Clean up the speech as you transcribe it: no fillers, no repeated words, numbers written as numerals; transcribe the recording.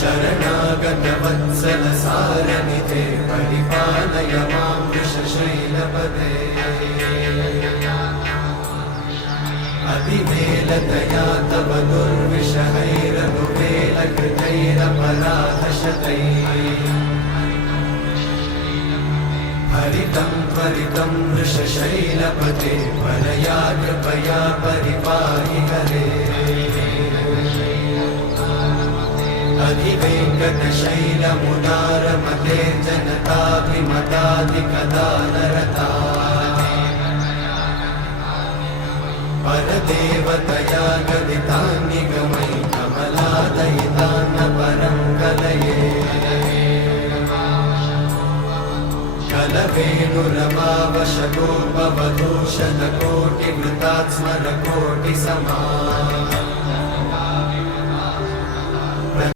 शरणागतवत्सलसारनिधे परिपालय मां वृषशैलपदे अतिवेलतया तव दुर्विषहैरनुवेलकृतैरपराधशतैः हरितं त्वरितं वृषशैलपते परया कृपया परिपाहि हरे अधिवेङ्कटशैलमुदारमते जनताभिमताधिकदानरता परदेवतया गदितान्निगमैः कमलादयितान्न परं कलये कलवेणुरवावशतोपवधूषणकोटिवृतात् स्मरकोटिसमा